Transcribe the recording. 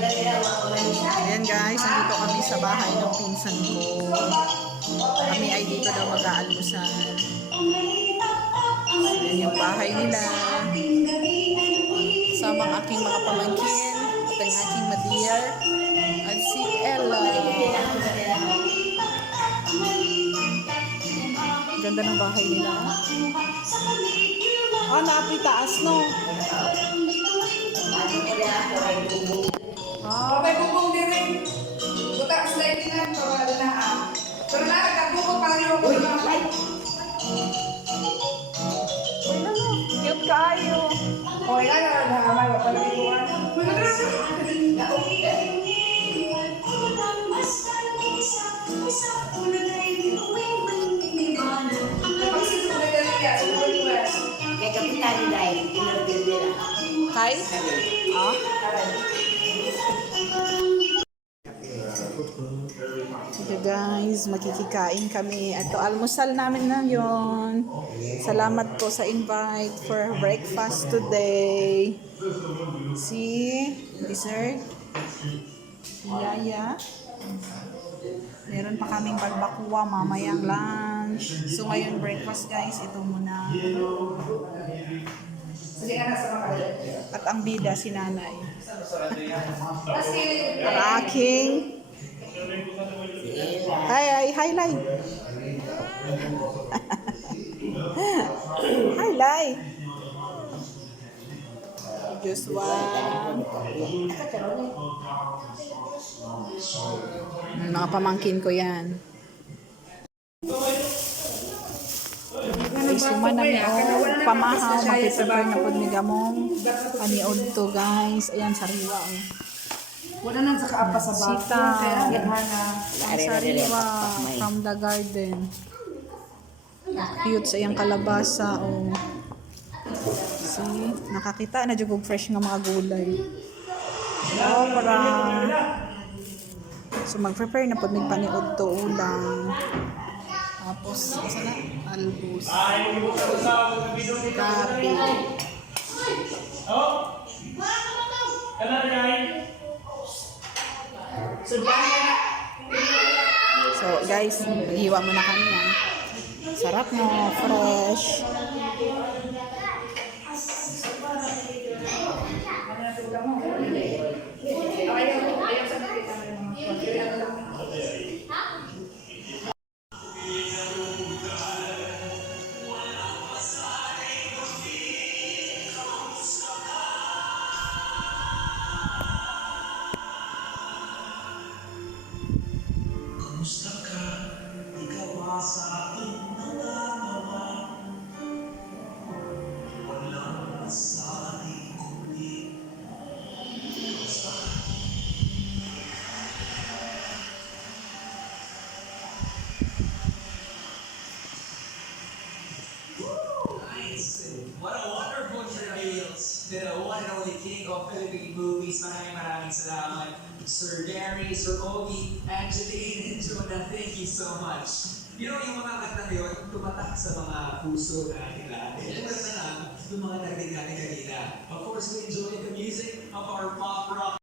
Ayan guys, nandito kami sa bahay ng pinsan ko. Kami ay dito daw mag-aalmusal. Ayan yung bahay nila. Kasama ang aking mga pamangkin at ang aking madiyar at si Ella. Ganda ng bahay nila. Ah, napitaas no. Ah, may bubong din rin. Buta slide din lang para na. Pero na nagkabuko pa rin ako ng slide. Cute kayo. O yan na nahamay wa pala ikuan. Kay Kapitan dahil pinarapil nila. Kai? Ah? Okay guys, makikikain kami. Ito, almusal namin na yon. Salamat po sa invite for breakfast today. See, dessert. Yaya. Meron pa kaming barbacoa mamayang lunch. So ngayon breakfast guys, ito muna. Sige na sa mga. At ang bida si nanay. Ang aking Hi, Lai. Hi, Lai. Just one. Mga pamangkin ko yan. Suman na niyo, pamahaw, mag-prepare na po ni Gamong. Paniod to guys. Ayan, sariwa. Wala nang sa kaapa sa bako. Sita. Kaya gana. Ang sariwa from the garden. Cute sa iyang kalabasa. Oh. See, nakakita na jugog fresh nga mga gulay. Oh, para so mag-prepare na po mig paniod to ulang. Tapos, isa na? Albus. Gabi. So, guys, hiwa mo na kami. Sarap mo, fresh. Kumusta ka? Ikaw ba sa aking nangangamba? Walang masabi kundi kumusta ka? Nice! What a wonderful tributes to the one and only king of Philippine movies. Maraming salamat. Sir Gary, Sir Ogie, Angeline, and Jonah, thank you so much. You know, yung mga kanta na yun, tumatak sa mga puso natin lahat. Ito na lang yung mga narinig natin kanina. Of course, we enjoy the music of our pop rock.